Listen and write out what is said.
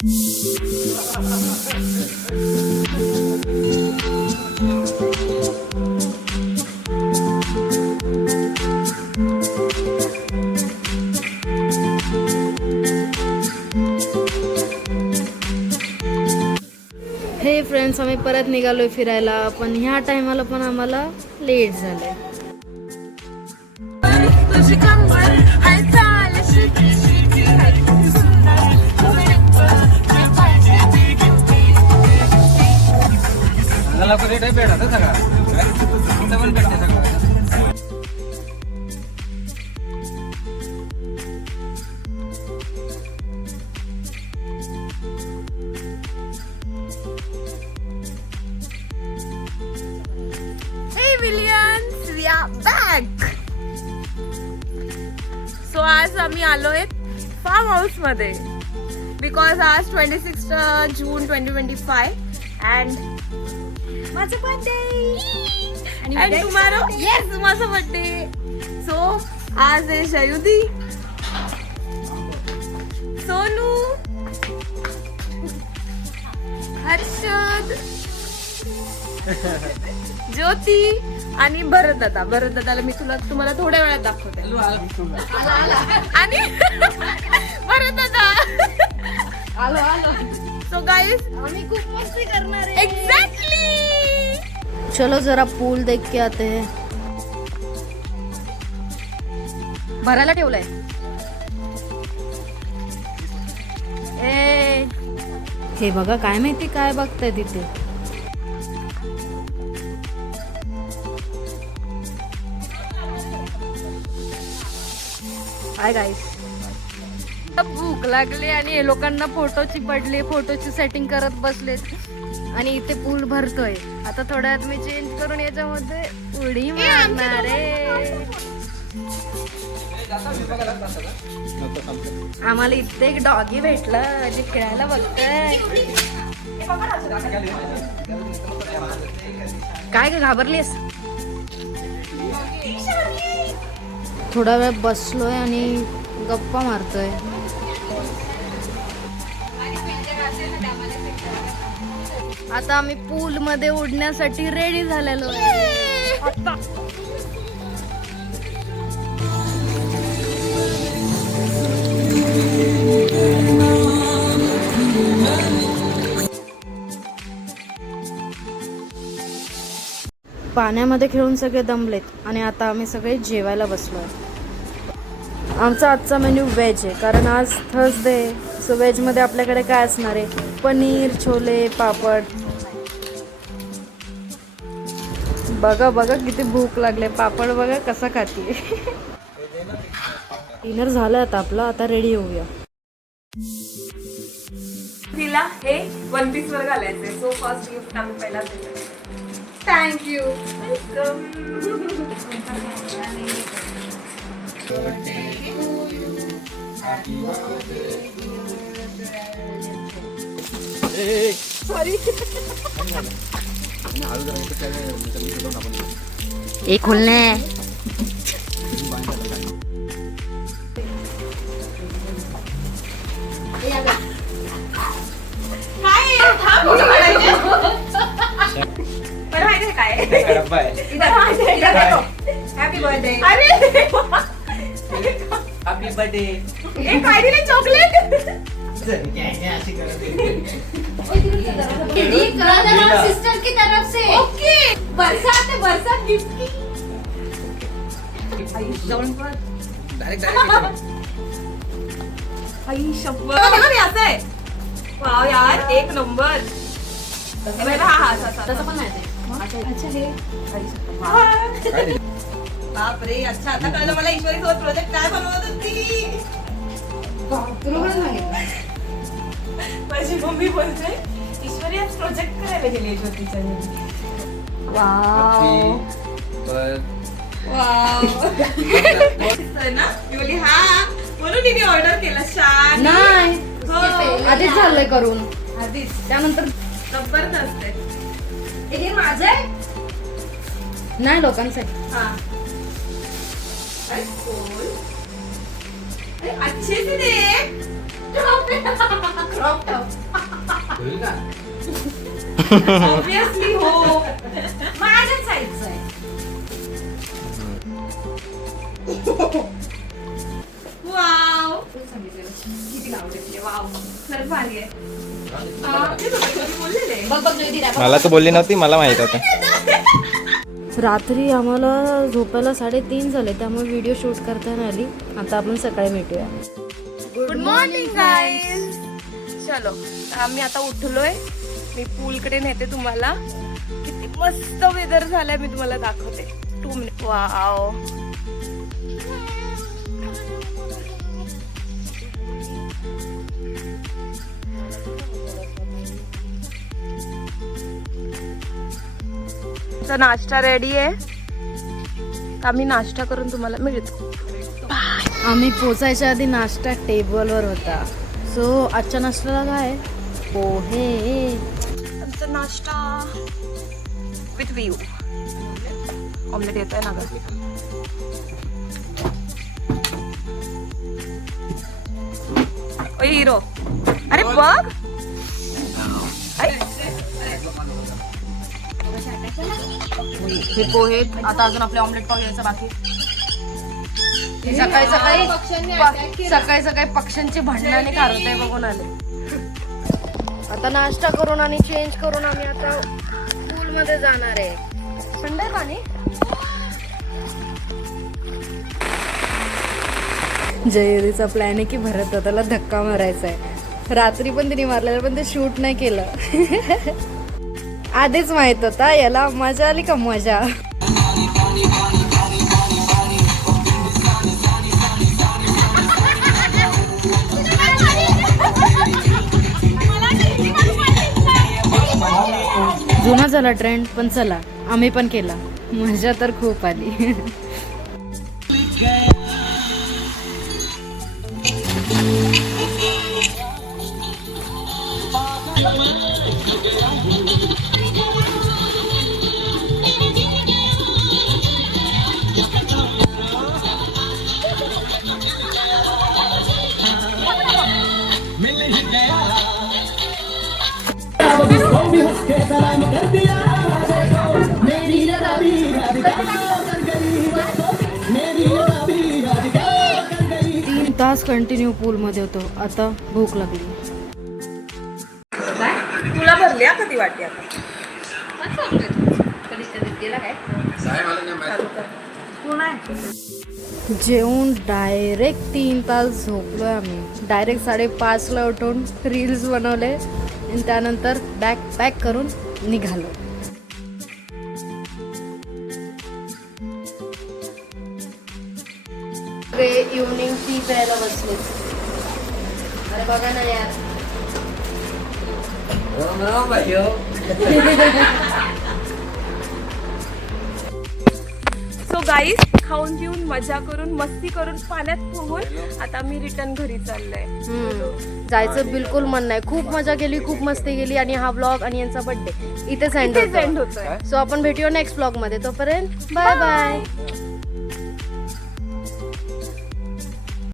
हे फ्रेंड्स, आम्ही परत निघालोय फिरायला, पण ह्या टायमाला पण आम्हाला लेट झालंय. We are back. So आज आम्ही आलोय फार्म हाऊस मध्ये बिकॉज आज 26 जून 2025 अँड माझा बर्थडे अँड टुमारो येस माझा बर्थडे. सो आज आहे शयुदी, सोनू, हर्षद, ज्योती आणि भरत दादा. भरत दादाला मी तुम्हाला थोड्या वेळात दाखवते. आणि भरत दादा आलो. सो गाइस आम्ही खूप मस्ती करणार आहे. एक्झॅक्टली. चलो जरा पूल देख के आते हैं. भरायला ठेवलंय. हे बघा, काय माहिती काय बघताय तिथे. हाय गाईस, भूक लागली आणि हे लोकांना फोटोची पडली, फोटोची सेटिंग करत बसलेत आणि इथे पूल भरतोय. आता थोड्या वेळात मी चेंज करून याच्यामध्ये उडी मारणार आहे. आम्हाला इथे एक डॉगी भेटला जे खेळायला बघतोय. काय ग, घाबरलीस? थोडा वेळ बसलोय आणि गप्पा मारतोय. आता आम्ही पूल मध्ये उडण्यासाठी रेडी झालेलो आहे. पाण्यामध्ये खेळून सगळे दमलेत आणि आता आम्ही सगळे जेवायला बसलोय. आमचा आजचा मेन्यू व्हेज आहे, कारण आज थर्सडे. सो व्हेजमध्ये आपल्याकडे काय असणार आहे? पनीर, छोले, पापड. बघा बघा किती भूक लागले. पापड बघा कसा खाते. डिनर झालं आता आपलं. आता रेडी होऊया. तिला हे वन पीस वर घालायचंय. सो फर्स्ट गिफ्ट आम्ही पहिला देतो. थँक्यू. सॉरी. एक खोलने हॅपी बर्थडे. अरे हॅपी बर्थडे. एक काय दिले? चॉकलेट. सिस्टर की तरफ से. ओके. बरसात गिफ्ट की. जाऊन पण डायरेक्ट आई शब्द असं आहे. वाव यार, एक नंबर. तसं पण माहिती. बापरे, अच्छा आता कळलं मला ईश्वरी सोबत प्रोजेक्ट काय बनवत होती. माझी मम्मी बोलते ईश्वरी आज प्रोजेक्ट करायला गेली ज्योतीच्या घरी. वाव ना. मी बोलली हा, म्हणून तिने ऑर्डर केला. छान. नाही, हो. आधीच झालंय करून. आधीच त्यानंतर जबरदस्त आहे. हे माझं आहे. नाही, लोकांसाठी. हा. अरे cool. अरे अच्छे से दे. Crop top. ऑब्विसली हो. माझ्याच साईजचं आहे. वाव. किती आवडते. वाव. खरंच भारी आहे. तेच होतं, कधी बोललेले. मला तर बोलली नव्हती, मला माहित होतं. रात्री आम्हाला झोपायला 3:30 झाले, त्यामुळे व्हिडिओ शूट करता नाही आली. आता आपण सकाळी भेटूया. Good morning guys. चलो आम्ही आता उठलोय. मी पूलकडे नेते तुम्हाला. किती मस्त वेदर झालाय, मी तुम्हाला दाखवते. 2 मिनिट. वाव. नाश्ता रेडी आहे. आम्ही नाश्ता करून तुम्हाला मिळतो. आम्ही पोचायच्या आधी नाश्ता टेबलवर होता. सो आजच्या नाश्त्याला काय? पोहे. आमचा नाश्ता विथ व्ह्यू. ऑमलेट येत आहे ना ग. ओ हिरो, अरे बघ. हे पोहे. आता अजून आपले ऑमलेट पाव यायचं बाकी. सकाळी सकाळी पक्ष्यांची भांडणाने खारत आहे बघून आले. आता नाश्ता करून आणि चेंज करून आम्ही आता पूल मध्ये जाणार आहे. थंड आहे पाणी. जयरीचा प्लॅन आहे की भरत दादाला धक्का मारायचा आहे. रात्री पण तिने मारलेला, पण ते शूट नाही केलं. आधीच माहित होता याला. मजा आली का मजा. जुना झाला ट्रेंड, पण चला आम्ही पण केला. मजा तर खूप आली. तास कंटिन्यू पूल मध्ये होतो. आता भूक लागली. तुला भरली कधी वाटते आता. जेवून डायरेक्ट 3 तास झोपलोय आम्ही. डायरेक्ट 5:30ला उठून रील्स बनवले आणि त्यानंतर बॅग पॅक करून निघालो. इव्हनिंग टी प्यायला बसले. अरे बघा ना यार. सो गाईज, खाऊन पिऊन मजा करून मस्ती करून पाण्यात पोहून आता मी रिटर्न घरी चाललंय. जायचं बिलकुल मन नाही. खूप मजा केली, खूप मस्ती केली आणि हा व्लॉग आणि यांचा बर्थडे इथेच एंड एंड होतोय. सो आपण भेटूया नेक्स्ट व्लॉग मध्ये. तोपर्यंत बाय बाय.